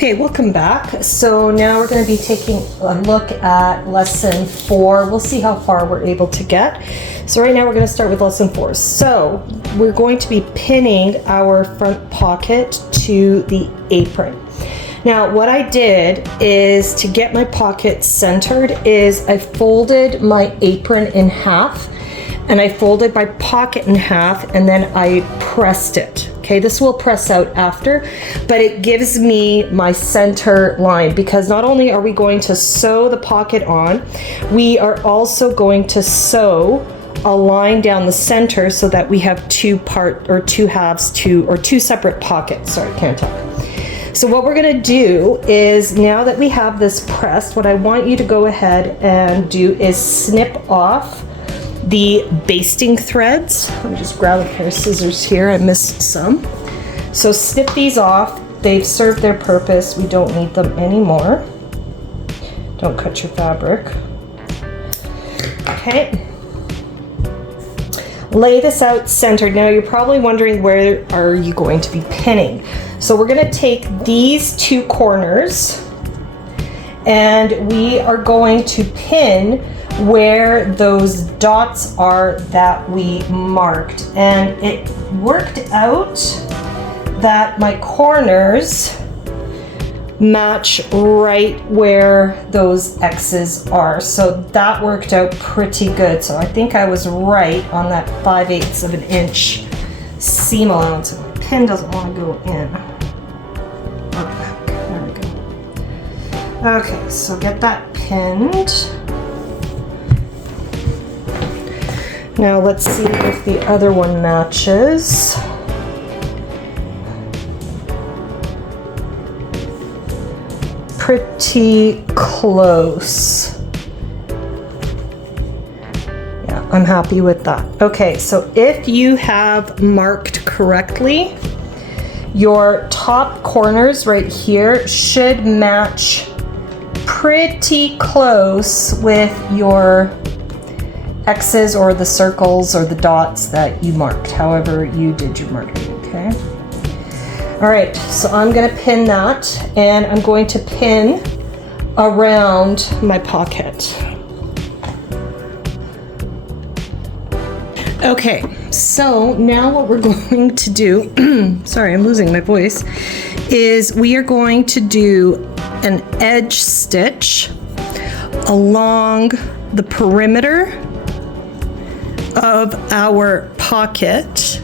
Okay, welcome back. So now we're going to be taking a look at lesson 4. We'll see how far we're able to get. So right now we're going to start with lesson 4. So we're going to be pinning our front pocket to the apron. Now what I did is, to get my pocket centered, is I folded my apron in half, and I folded my pocket in half, and then I pressed it. Okay, this will press out after, but it gives me my center line, because not only are we going to sew the pocket on, we are also going to sew a line down the center so that we have two separate pockets. Sorry, can't talk. So what we're gonna do is, now that we have this pressed, what I want you to go ahead and do is snip off the basting threads. Let me just grab a pair of scissors here. I missed some. So snip these off. They've served their purpose. We don't need them anymore. Don't cut your fabric. Okay. Lay this out centered. Now you're probably wondering, where are you going to be pinning? So we're going to take these two corners and we are going to pin where those dots are that we marked. And it worked out that my corners match right where those X's are. So that worked out pretty good. So I think I was right on that 5/8 of an inch seam allowance. My pin doesn't want to go in. Okay, there we go. Okay, so get that pinned. Now let's see if the other one matches. Pretty close. Yeah, I'm happy with that. Okay, so if you have marked correctly, your top corners right here should match pretty close with your X's or the circles or the dots that you marked, however you did your marking, okay? All right, so I'm gonna pin that, and I'm going to pin around my pocket. Okay, so now what we're going to do, sorry, I'm losing my voice, is we are going to do an edge stitch along the perimeter of our pocket,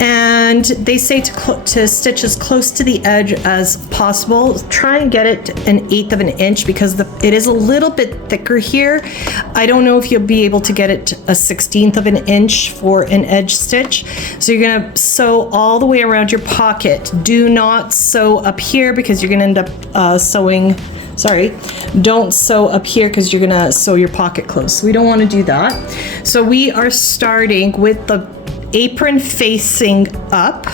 and they say to stitch as close to the edge as possible. Try and get it 1/8 of an inch, because it is a little bit thicker here. I don't know if you'll be able to get it 1/16 of an inch for an edge stitch. So you're gonna sew all the way around your pocket. Do not sew up here, because you're gonna end up sewing. Sorry, don't sew up here, because you're gonna sew your pocket close. So we don't want to do that. So we are starting with the apron facing up,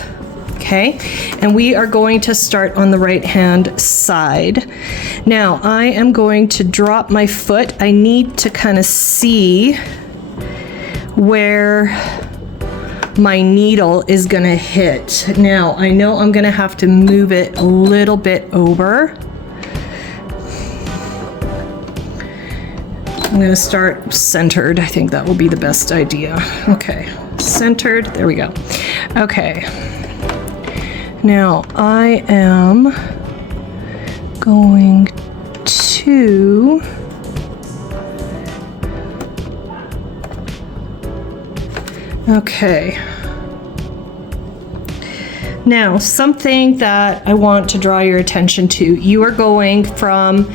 okay? And we are going to start on the right hand side. Now I am going to drop my foot. I need to kind of see where my needle is gonna hit. Now I know I'm gonna have to move it a little bit over. I'm gonna start centered. I think that will be the best idea. Okay, centered, there we go. Okay, now I am going to okay. Now, something that I want to draw your attention to, you are going from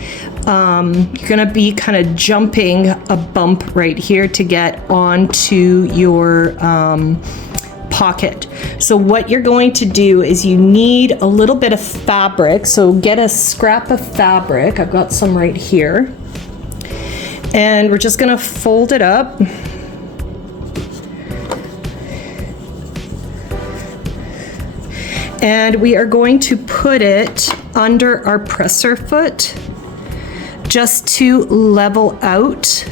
you're gonna be kind of jumping a bump right here to get onto your pocket. So what you're going to do is, you need a little bit of fabric. So get a scrap of fabric. I've got some right here. And we're just gonna fold it up. And we are going to put it under our presser foot, just to level out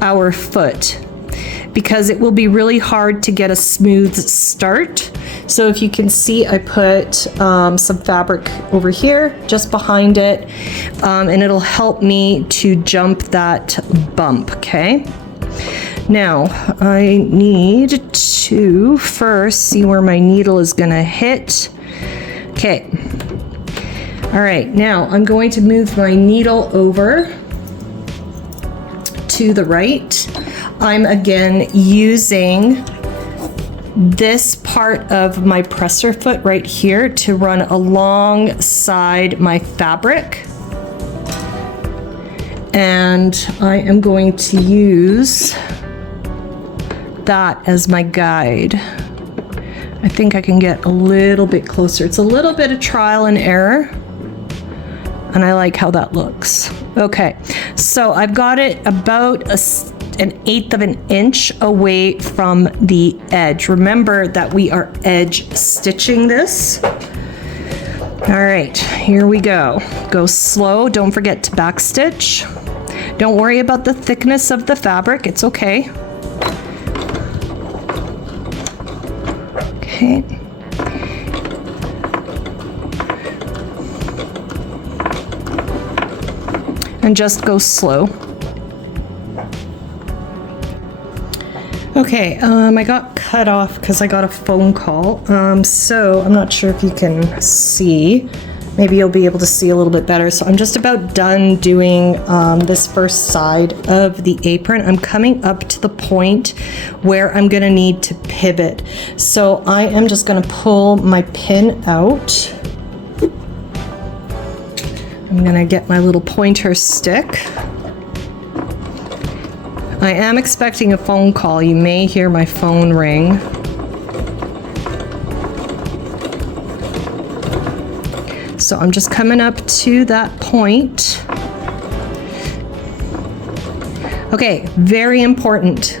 our foot. because it will be really hard to get a smooth start. So if you can see, I put some fabric over here, just behind it, and it'll help me to jump that bump, okay? Now, I need to first see where my needle is gonna hit. Okay. All right, now I'm going to move my needle over to the right. I'm again using this part of my presser foot right here to run alongside my fabric. And I am going to use that as my guide. I think I can get a little bit closer. It's a little bit of trial and error, and I like how that looks. Okay, so I've got it about an 1/8 of an inch away from the edge. Remember that we are edge stitching this. All right, here we go. Go slow, don't forget to back stitch. Don't worry about the thickness of the fabric, it's okay. Okay. And just go slow. Okay, I got cut off because I got a phone call. So I'm not sure if you can see. Maybe you'll be able to see a little bit better. So I'm just about done doing this first side of the apron. I'm coming up to the point where I'm gonna need to pivot. So I am just gonna pull my pin out. I'm gonna get my little pointer stick. I am expecting a phone call. You may hear my phone ring. So I'm just coming up to that point. Okay, very important.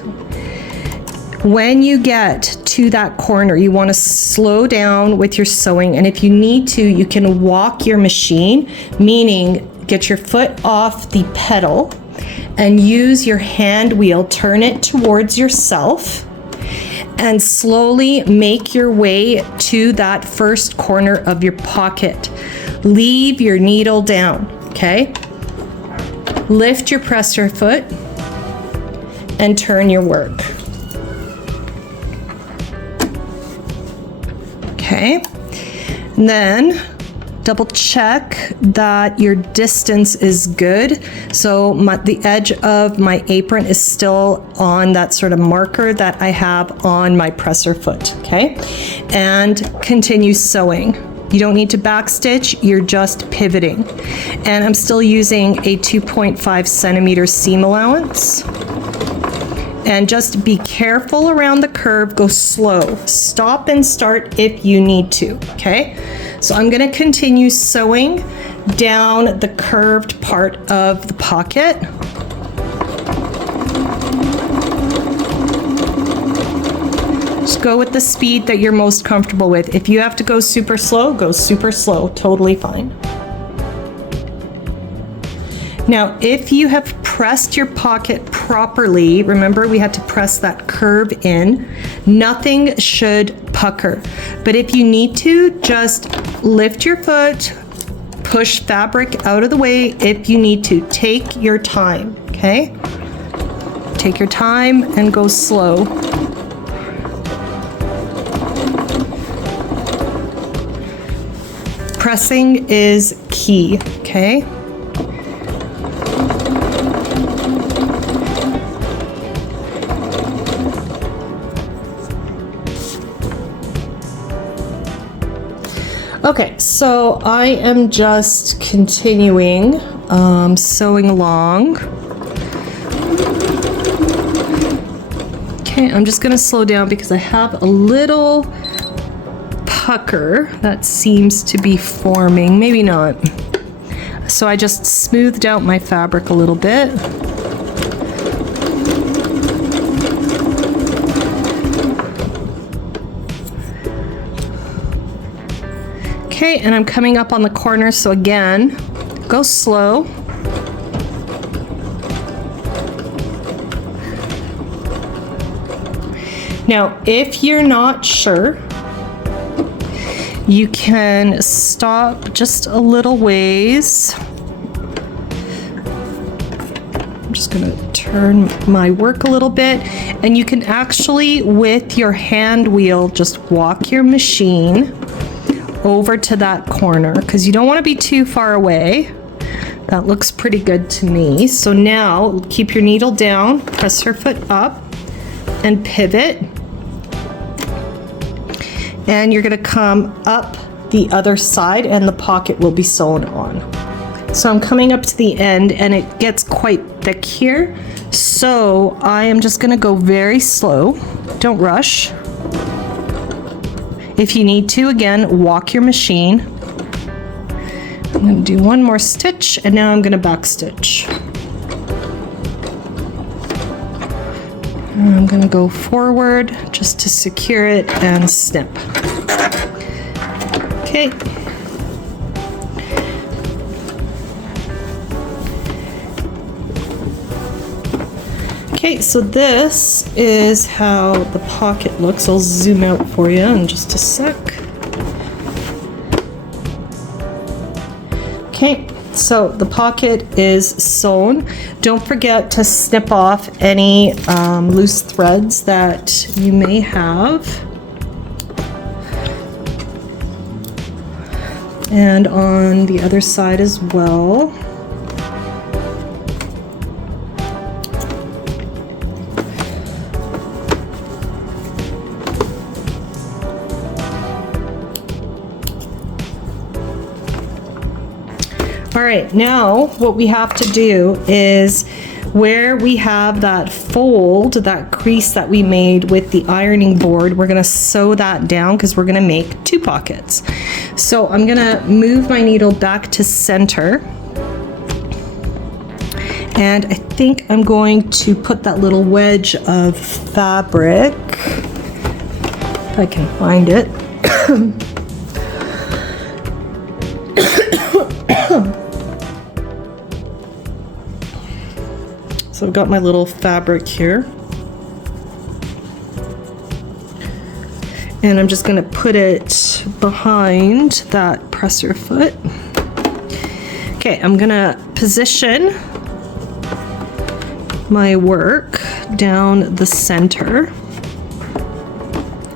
When you get to that corner, you want to slow down with your sewing, and if you need to, you can walk your machine, meaning get your foot off the pedal and use your hand wheel, turn it towards yourself, and slowly make your way to that first corner of your pocket. Leave your needle down, okay? Lift your presser foot and turn your work. Okay, and then double check that your distance is good. So the edge of my apron is still on that sort of marker that I have on my presser foot, okay? And continue sewing. You don't need to backstitch, you're just pivoting. And I'm still using a 2.5 centimeter seam allowance. And just be careful around the curve, go slow. Stop and start if you need to, okay? So I'm gonna continue sewing down the curved part of the pocket. Just go with the speed that you're most comfortable with. If you have to go super slow, totally fine. Now, if you have pressed your pocket properly, remember we had to press that curve in, nothing should pucker. But if you need to, just lift your foot, push fabric out of the way if you need to. Take your time, okay? Take your time and go slow. Pressing is key, okay? Okay, so I am just continuing sewing along. Okay, I'm just gonna slow down because I have a little pucker that seems to be forming, maybe not. So I just smoothed out my fabric a little bit. Okay, and I'm coming up on the corner, so again, go slow. Now, if you're not sure, you can stop just a little ways. I'm just gonna turn my work a little bit, and you can actually, with your hand wheel, just walk your machine over to that corner, because you don't want to be too far away. That looks pretty good to me. So now keep your needle down, press her foot up, and pivot. And you're gonna come up the other side and the pocket will be sewn on. So I'm coming up to the end and it gets quite thick here. So I am just gonna go very slow. Don't rush. If you need to, again, walk your machine. I'm gonna do one more stitch and now I'm gonna back stitch. And I'm gonna go forward just to secure it and snip. Okay. Okay, so this is how the pocket looks. I'll zoom out for you in just a sec. Okay, so the pocket is sewn. Don't forget to snip off any loose threads that you may have. And on the other side as well. All right, now what we have to do is where we have that fold, that crease that we made with the ironing board, we're gonna sew that down because we're gonna make 2 pockets. So I'm gonna move my needle back to center. And I think I'm going to put that little wedge of fabric, if I can find it. So I've got my little fabric here. And I'm just gonna put it behind that presser foot. Okay, I'm gonna position my work down the center.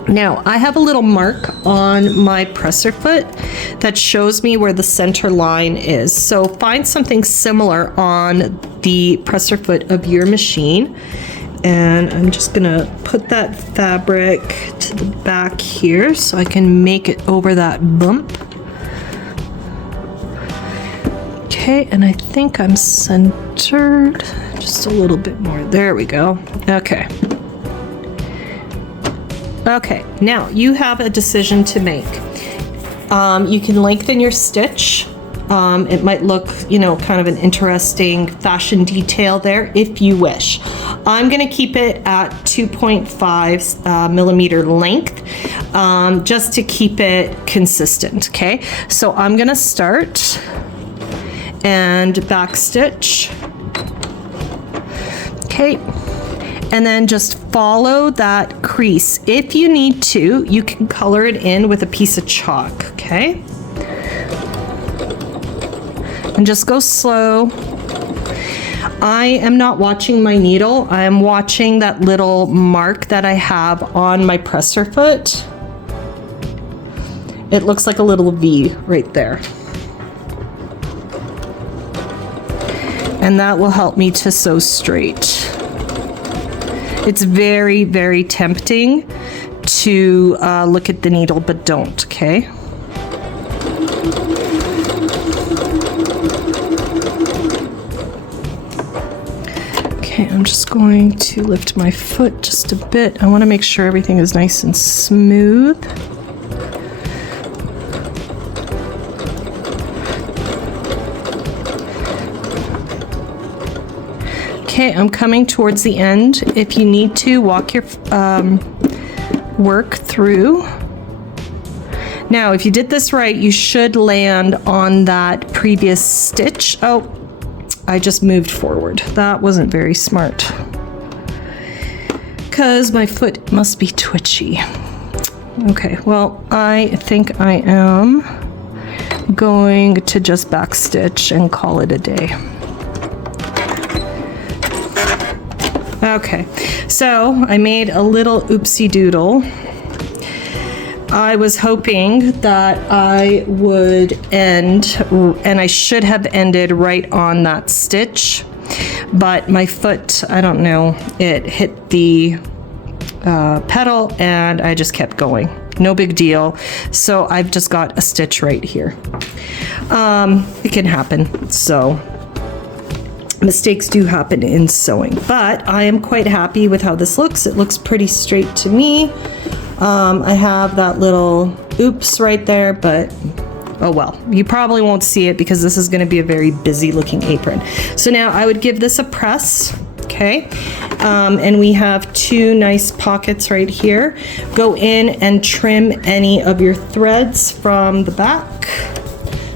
Now, I have a little mark on my presser foot that shows me where the center line is. So find something similar on the presser foot of your machine. And I'm just gonna put that fabric to the back here so I can make it over that bump. Okay, and I think I'm centered just a little bit more. There we go. Okay. Okay, now you have a decision to make. You can lengthen your stitch. It might look, you know, kind of an interesting fashion detail there if you wish. I'm gonna keep it at 2.5 millimeter length, just to keep it consistent, okay? So I'm gonna start and back stitch. Okay, and then just follow that crease. If you need to, you can color it in with a piece of chalk, okay? And just go slow. I am not watching my needle. I am watching that little mark that I have on my presser foot. It looks like a little V right there. And that will help me to sew straight. It's very, very tempting to look at the needle, but don't, okay? Okay, I'm just going to lift my foot just a bit. I want to make sure everything is nice and smooth. Okay, I'm coming towards the end. If you need to, walk your work through. Now, if you did this right, you should land on that previous stitch. Oh, I just moved forward. That wasn't very smart. because my foot must be twitchy. Okay, well, I think I am going to just backstitch and call it a day. Okay, so I made a little oopsie doodle. I was hoping that I would end, and I should have ended right on that stitch, but my foot, I don't know, it hit the pedal and I just kept going. No big deal. So I've just got a stitch right here. It can happen. So mistakes do happen in sewing, but I am quite happy with how this looks. It looks pretty straight to me. I have that little oops right there, but oh well, you probably won't see it because this is going to be a very busy looking apron. So now I would give this a press, okay? And we have two nice pockets right here. Go in and trim any of your threads from the back.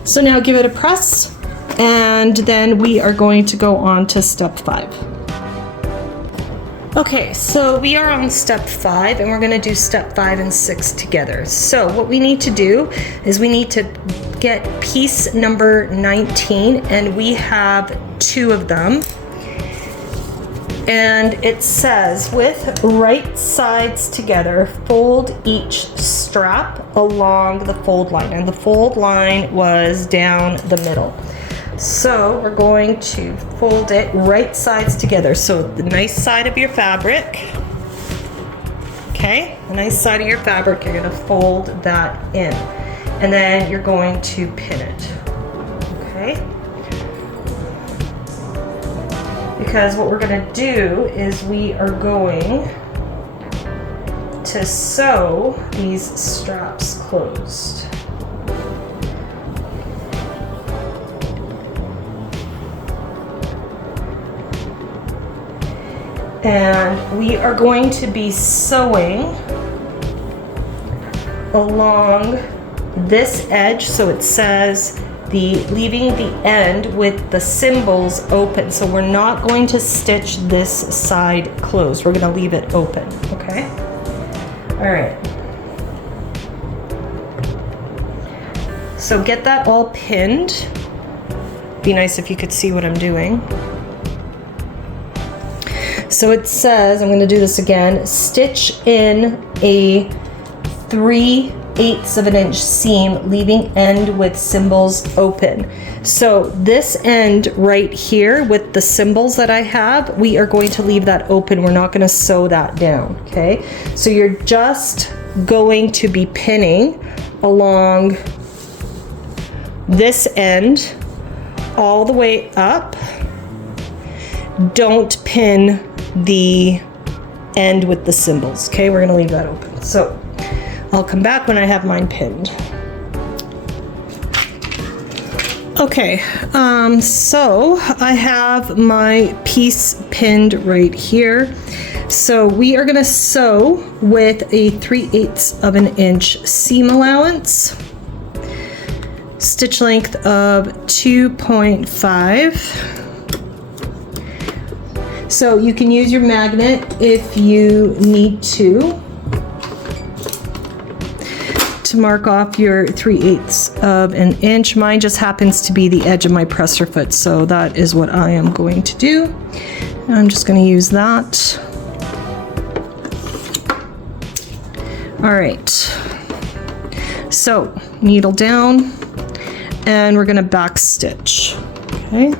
So now give it a press, and then we are going to go on to step 5. Okay, so we are on step 5 and we're gonna do step 5 and 6 together. So what we need to do is we need to get piece number 19, and we have 2 of them. And it says, with right sides together, fold each strap along the fold line. And the fold line was down the middle. So we're going to fold it right sides together. So the nice side of your fabric, okay? The nice side of your fabric, you're gonna fold that in. And then you're going to pin it, okay? Because what we're gonna do is we are going to sew these straps closed. And we are going to be sewing along this edge, so it says leaving the end with the symbols open. So we're not going to stitch this side closed. We're going to leave it open, okay? All right. So get that all pinned. Be nice if you could see what I'm doing. So it says, I'm going to do this again, stitch in a 3/8 of an inch seam, leaving end with symbols open. So this end right here with the symbols that I have, we are going to leave that open. We're not going to sew that down, okay? So you're just going to be pinning along this end all the way up. Don't pin the end with the symbols, okay? We're gonna leave that open. So I'll come back when I have mine pinned. Okay, so I have my piece pinned right here. So we are gonna sew with a 3/8 of an inch seam allowance, stitch length of 2.5. So you can use your magnet if you need to mark off your 3/8 of an inch. Mine just happens to be the edge of my presser foot, so that is what I am going to do. And I'm just going to use that. All right. So needle down, and we're going to back stitch. Okay.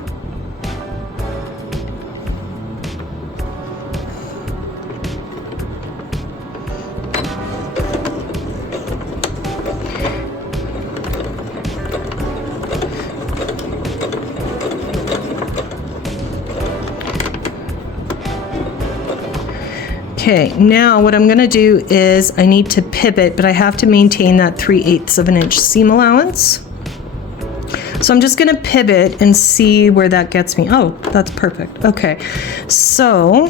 Okay, now what I'm going to do is I need to pivot, but I have to maintain that 3/8 of an inch seam allowance. So I'm just going to pivot and see where that gets me. Oh, that's perfect. Okay, so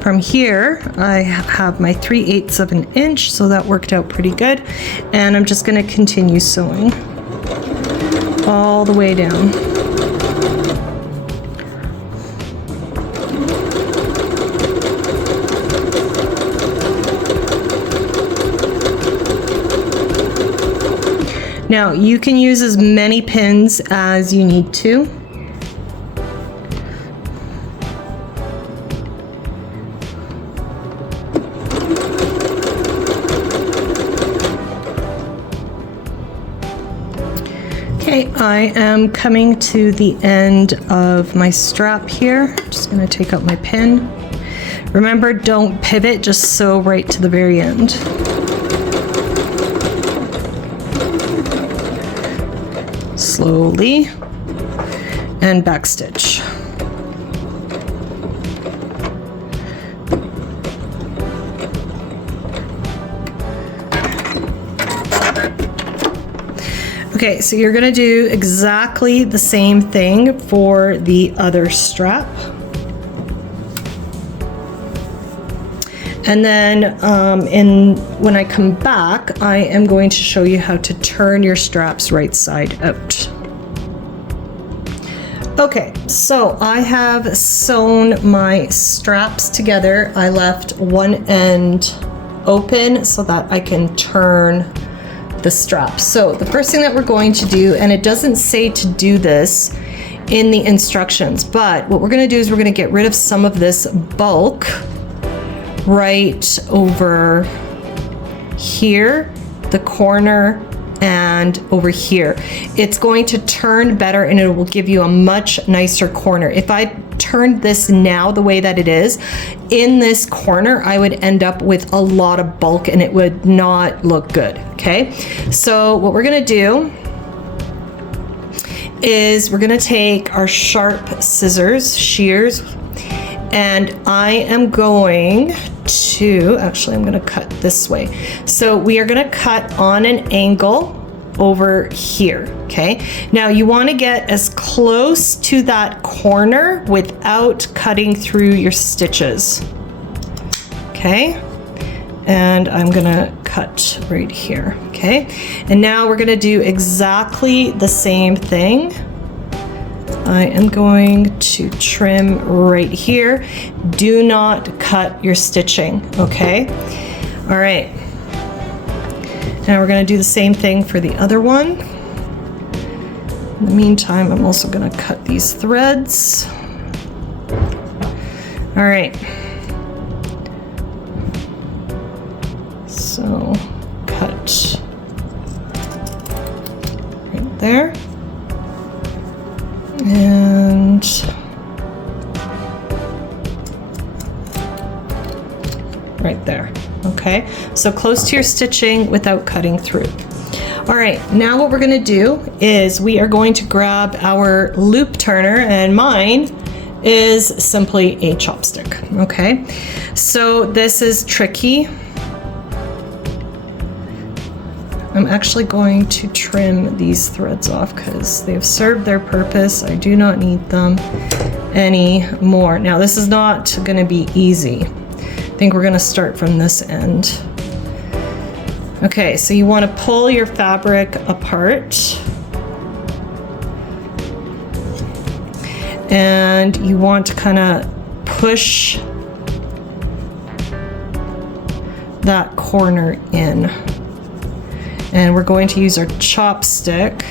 from here I have my 3/8 of an inch, so that worked out pretty good. And I'm just going to continue sewing all the way down. Now you can use as many pins as you need to. Okay, I am coming to the end of my strap here. Just gonna take out my pin. Remember, don't pivot, just sew right to the very end. Slowly, and backstitch. Okay, so you're gonna do exactly the same thing for the other strap. And then when I come back, I am going to show you how to turn your straps right side out. Okay, so I have sewn my straps together. I left one end open so that I can turn the straps. So the first thing that we're going to do, and it doesn't say to do this in the instructions, but what we're going to do is we're going to get rid of some of this bulk right over here, the corner, and over here. It's going to turn better and it will give you a much nicer corner. If I turned this now the way that it is, in this corner, I would end up with a lot of bulk and it would not look good, okay? So what we're gonna do is we're gonna take our sharp scissors, shears, and I am going to, actually I'm gonna cut this way. So we are gonna cut on an angle over here, okay? Now you wanna get as close to that corner without cutting through your stitches, okay? And I'm gonna cut right here, okay? And now we're gonna do exactly the same thing. I am going to trim right here. Do not cut your stitching, okay? All right. Now we're going to do the same thing for the other one. In the meantime, I'm also going to cut these threads. All right. So cut right there. And right there. Okay, so close to your stitching without cutting through. All right, now what we're gonna do is we are going to grab our loop turner, and mine is simply a chopstick, okay? So this is tricky. I'm actually going to trim these threads off because they've served their purpose. I do not need them anymore. Now this is not gonna be easy. I think we're going to start from this end. Okay, so you want to pull your fabric apart and you want to kind of push that corner in. And we're going to use our chopstick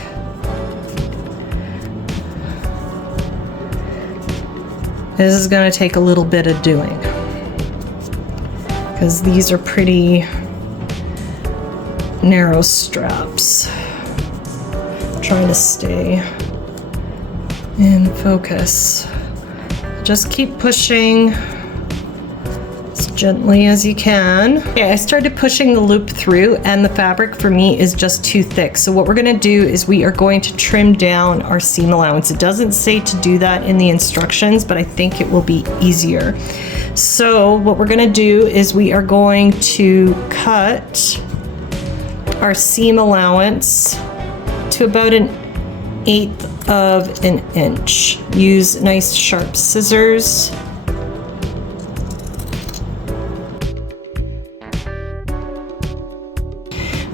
this is going to take a little bit of doing, because these are pretty narrow straps. I'm trying to stay in focus. Just keep pushing as gently as you can. Okay, I started pushing the loop through and the fabric for me is just too thick. So what we're gonna do is we are going to trim down our seam allowance. It doesn't say to do that in the instructions, but I think it will be easier. So what we're gonna do is we are going to cut our seam allowance to about 1/8 of an inch. Use nice sharp scissors.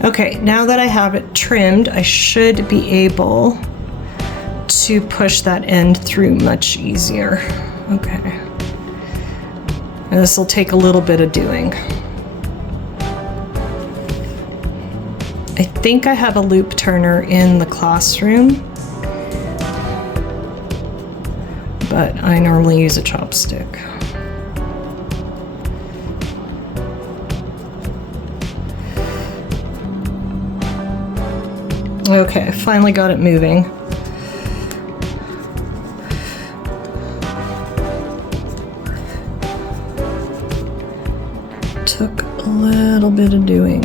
Okay, now that I have it trimmed, I should be able to push that end through much easier. Okay. And this will take a little bit of doing. I think I have a loop turner in the classroom, but I normally use a chopstick. Okay, finally got it moving. Took a little bit of doing.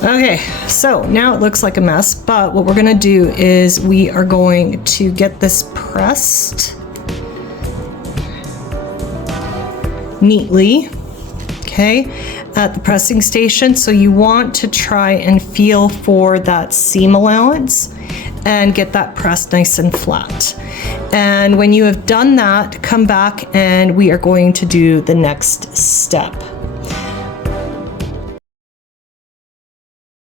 Okay, so now it looks like a mess, but what we're gonna do is we are going to get this pressed neatly, okay, at the pressing station. So you want to try and feel for that seam allowance and get that pressed nice and flat. And when you have done that, come back and we are going to do the next step.